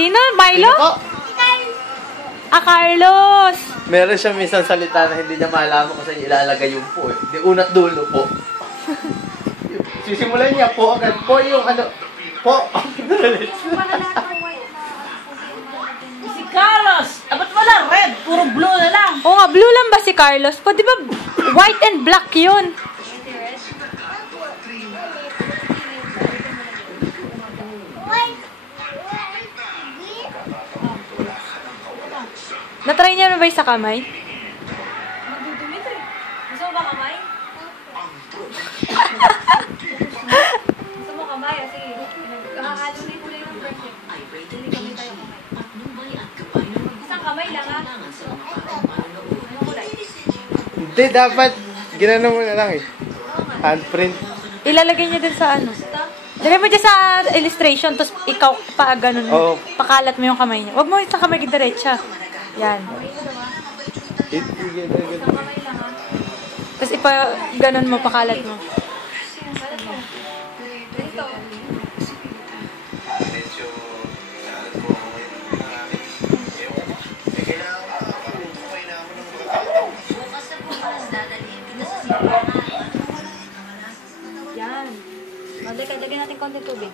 Sino? Milo? Sino po? Ah, Carlos. Meron siyang isang salita na hindi niya malaman kung saan ilalagay yung po eh. Di una't dulo po. Sisimulan niya po agad. Po yung ano. Po. Si Carlos! Ba't wala red? Puro blue na lang. Oo nga, blue lang ba si Carlos? Po, di ba white and black yun? Natry niya na ba yung sa kamay? Magdudumit eh. Gusto mo ba kamay? Gusto mo kamay? Sige. Kakahalo rin ulit ng perfect. Hindi kami tayo kamay. Isang kamay lang ha? Anong kulay? Hindi, dapat. Ginano mo na lang eh. Handprint. Ilalagay niya din sa ano. Lagay mo dyan sa illustration, tapos ikaw pa ganun. Oo. Pakalat mo yung kamay niya. Huwag mo sa kamay diretsa. Yan. Isang kamay lang ha? Tapos ganun mo, pakalat mo. Dito. Yan. Lagyan natin konting tubig.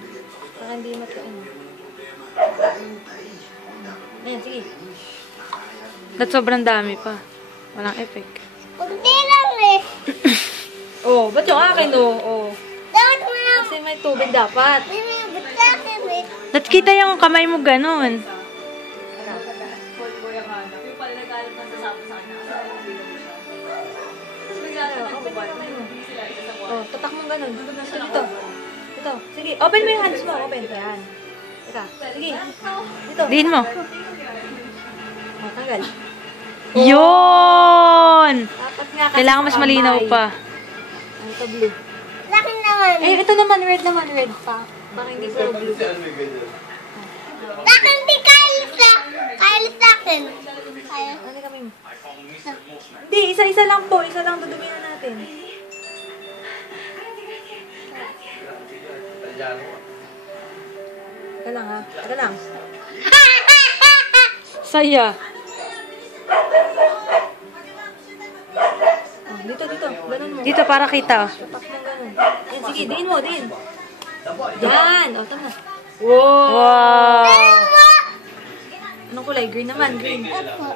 Para hindi matuin. Ayan, sige. At sobrang dami pa. Walang effect. Kunti lang eh. Oh, ba't yung akin oh? Dapat mo lang. Kasi may tubig dapat. May mga butakin eh. At kita yung kamay mo ganun. Oh, tatak mo ganun. Dito. Ito. Sige, open mo yung hands mo. Open. Yan. Ika. Sige. Dito. Diin mo. Oh, tanggal. Yun! Dapat nga kasi Kailangan mas sa malinaw kamay. pa. Ano ito, blue. Lakin naman. Eh, ito naman, red naman, red pa. Parang hindi puro blue. Lakin di Kylis na. Kylis lakin. Kylis. Ano kami? Hindi, isa-isa lang po. Isa lang dudumi na natin. Teka lang ha. Teka lang. Saya. Oh, dito. Ganun mo. Dito para kita. Tapak mo ganun. Yan, sige. Diin mo, diin. Yan. O, tama. Wow! Anong kulay? Green naman, green. Opo.